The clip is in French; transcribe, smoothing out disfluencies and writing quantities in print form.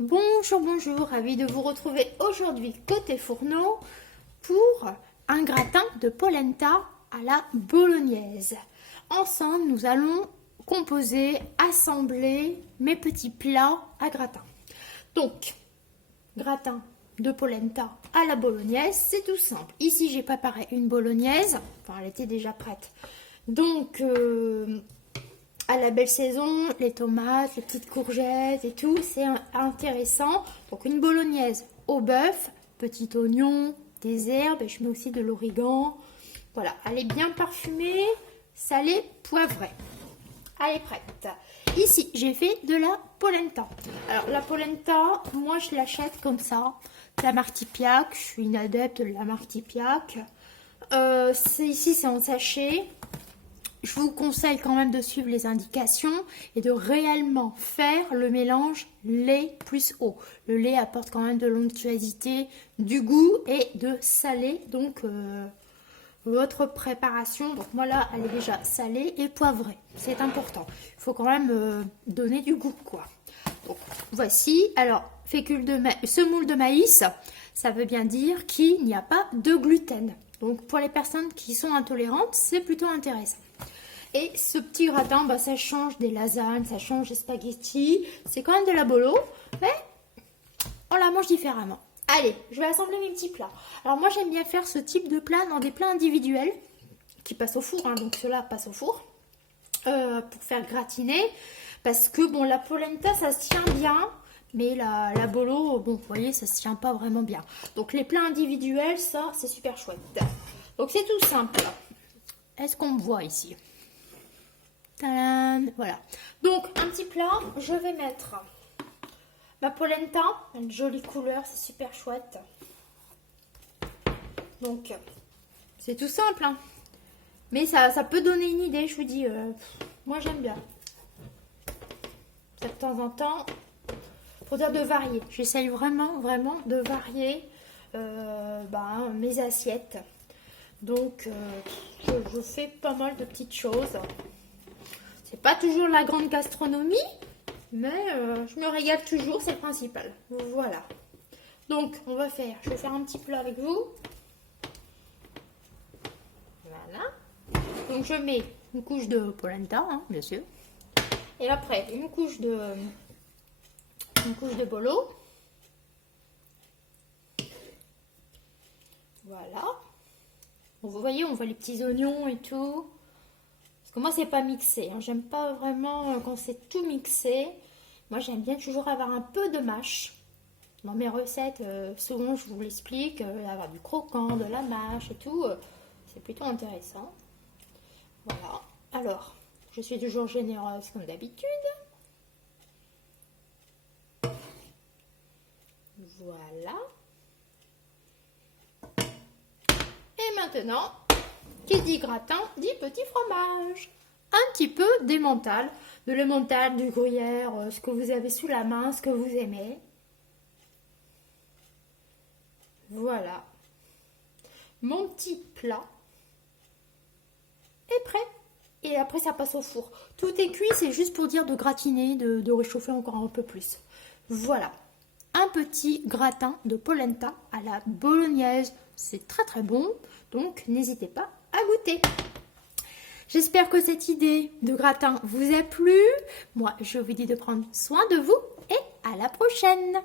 Bonjour, bonjour, ravi de vous retrouver aujourd'hui côté fourneau pour un gratin de polenta à la bolognaise. Ensemble, nous allons composer, assembler mes petits plats à gratin. Donc, gratin de polenta à la bolognaise, c'est tout simple. Ici, j'ai préparé une bolognaise, enfin elle était déjà prête. Donc, à la belle saison, les tomates, les petites courgettes et tout, c'est intéressant. Donc une bolognaise au bœuf, petit oignon, des herbes, et je mets aussi de l'origan. Voilà, elle est bien parfumée, salée, poivrée. Elle est prête. Ici, j'ai fait de la polenta. Alors la polenta, moi je l'achète comme ça, de la marque Tipiak. Je suis une adepte de la marque Tipiak. Ici, c'est en sachet. Je vous conseille quand même de suivre les indications et de réellement faire le mélange lait plus eau. Le lait apporte quand même de l'onctuosité, du goût et de salé. Donc votre préparation, donc moi là elle est déjà salée et poivrée. C'est important. Il faut quand même donner du goût quoi. Donc voici. Alors semoule de maïs, ça veut bien dire qu'il n'y a pas de gluten. Donc pour les personnes qui sont intolérantes, c'est plutôt intéressant. Et ce petit gratin, bah, ça change des lasagnes, ça change des spaghettis. C'est quand même de la bolo, mais on la mange différemment. Allez, je vais assembler mes petits plats. Alors moi, j'aime bien faire ce type de plat dans des plats individuels qui passent au four. Hein, donc ceux-là passent au four pour faire gratiner. Parce que bon, la polenta, ça se tient bien. Mais la bolo, bon, vous voyez, ça se tient pas vraiment bien. Donc les plats individuels, ça, c'est super chouette. Donc c'est tout simple. Est-ce qu'on me voit ici ? Tadam, voilà. Donc un petit plat, je vais mettre ma polenta, une jolie couleur, c'est super chouette. Donc c'est tout simple, hein. Mais ça peut donner une idée, je vous dis. Moi j'aime bien. De temps en temps, pour dire de varier. J'essaye vraiment de varier mes assiettes. Donc je fais pas mal de petites choses. C'est pas toujours la grande gastronomie, mais je me régale toujours, c'est le principal. Voilà. Donc, je vais faire un petit plat avec vous. Voilà. Donc, je mets une couche de polenta, hein, bien sûr. Et après, une couche de bolo. Voilà. Bon, vous voyez, on voit les petits oignons et tout. Parce que moi, c'est pas mixé. Hein. J'aime pas vraiment quand c'est tout mixé. Moi, j'aime bien toujours avoir un peu de mâche. Dans mes recettes, souvent, je vous l'explique, avoir du croquant, de la mâche et tout. C'est plutôt intéressant. Voilà. Alors, je suis toujours généreuse comme d'habitude. Voilà. Et maintenant... Qui dit gratin, dit petit fromage. Un petit peu d'emmental, de l'emmental, du gruyère, ce que vous avez sous la main, ce que vous aimez. Voilà. Mon petit plat est prêt. Et après, ça passe au four. Tout est cuit, c'est juste pour dire de gratiner, de réchauffer encore un peu plus. Voilà. Un petit gratin de polenta à la bolognaise. C'est très bon. Donc, n'hésitez pas à goûter. J'espère que cette idée de gratin vous a plu. Moi, je vous dis de prendre soin de vous et à la prochaine.